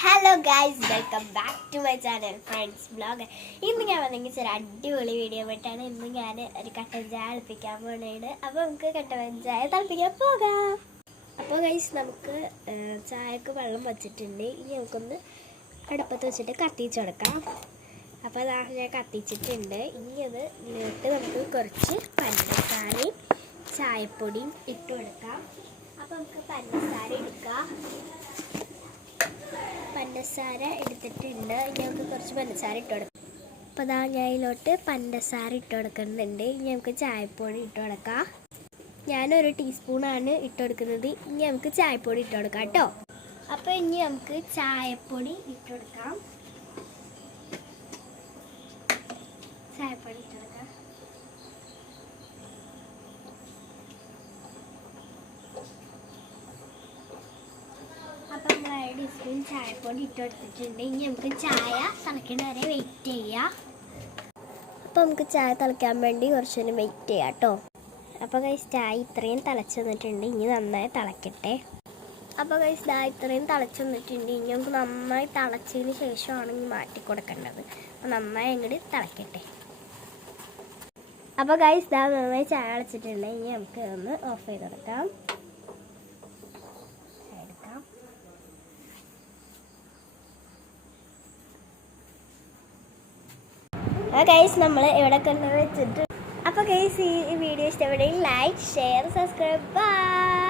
Hello guys, welcome back to my channel friends vlog. ഇന്ന് ഞാൻ വന്നെങ്കിൽ ഒരു അടിപൊളി വീഡിയോ ആയിട്ടാണ്. ഇന്ന് ഞാൻ ഒരു കട്ടൻ ചായ തിളപ്പിക്കാൻ പോകുന്നതാണ്. അപ്പോൾ നമുക്ക് കട്ടൻ ചായ തിളപ്പിക്കാൻ പോകാം. അപ്പോൾ ഗൈസ്, നമുക്ക് ചായക്ക് വെള്ളം വെച്ചിട്ടുണ്ട്. ഇനി നമുക്കൊന്ന് അടുപ്പത്ത് വെച്ചിട്ട് കത്തിച്ച് കൊടുക്കാം. അപ്പോൾ അതാണ് ഞാൻ കത്തിച്ചിട്ടുണ്ട്. ഇനി അത് ഇതിലോട്ട് നമുക്ക് കുറച്ച് പഞ്ചസാരയും ചായപ്പൊടിയും ഇട്ട് കൊടുക്കാം. അപ്പോൾ നമുക്ക് പഞ്ചസാര എടുക്കാം. പഞ്ചസാര എടുത്തിട്ടുണ്ട്. ഇനി നമുക്ക് കുറച്ച് പഞ്ചസാര ഇട്ട് കൊടുക്കാം. അപ്പോൾ അതാ ഞാൻ ഇതിലോട്ട് പഞ്ചസാര ഇട്ട് കൊടുക്കുന്നുണ്ട്. ഇനി നമുക്ക് ചായപ്പൊടി ഇട്ട് കൊടുക്കാം. ഞാനൊരു ടീസ്പൂണാണ് ഇട്ട് കൊടുക്കുന്നത്. ഇനി നമുക്ക് ചായപ്പൊടി ഇട്ട് കൊടുക്കാം കേട്ടോ. അപ്പോൾ ഇനി നമുക്ക് ചായപ്പൊടി ഇട്ട് കൊടുക്കാം. ചായപ്പൊടി ഇട്ട് കൊടുക്കാം. അപ്പം നമ്മൾ 1 ടീസ്പൂൺ ചായപ്പൊടി ഇട്ട് കൊടുത്തിട്ടുണ്ട്. ഇനി നമുക്ക് ചായ തിളയ്ക്കുന്ന വരെ വെയിറ്റ് ചെയ്യാം. അപ്പോൾ നമുക്ക് ചായ തിളയ്ക്കാൻ വേണ്ടി കുറച്ച് നേരം വെയിറ്റ് ചെയ്യാം കേട്ടോ. അപ്പോൾ ഗൈസ്, ചായ ഇത്രയും തിളച്ച് വന്നിട്ടുണ്ട്. ഇനി നന്നായി തിളയ്ക്കട്ടെ. അപ്പോൾ ഗൈസ്, ഇത്രയും തിളച്ച് വന്നിട്ടുണ്ട്. ഇനി നമുക്ക് നന്നായി തിളച്ചതിന് ശേഷമാണ് ഇനി മാറ്റി കൊടുക്കേണ്ടത്. അപ്പോൾ നന്നായി അങ്ങോട്ട് തിളയ്ക്കട്ടെ. അപ്പോൾ ഗൈസ്, നന്നായി ചായ തിളച്ചിട്ടുണ്ട്. ഇനി നമുക്ക് ഒന്ന് ഓഫ് ചെയ്ത് കൊടുക്കാം. ഗൈസ്, നമ്മൾ ഇവിടെ കൊണ്ട് വെച്ചിട്ട്. അപ്പോൾ ഗൈസ്, ഈ വീഡിയോ ഇഷ്ടപ്പെടുമെങ്കിൽ ലൈക്ക്, ഷെയർ, സബ്സ്ക്രൈബ്. ബൈ.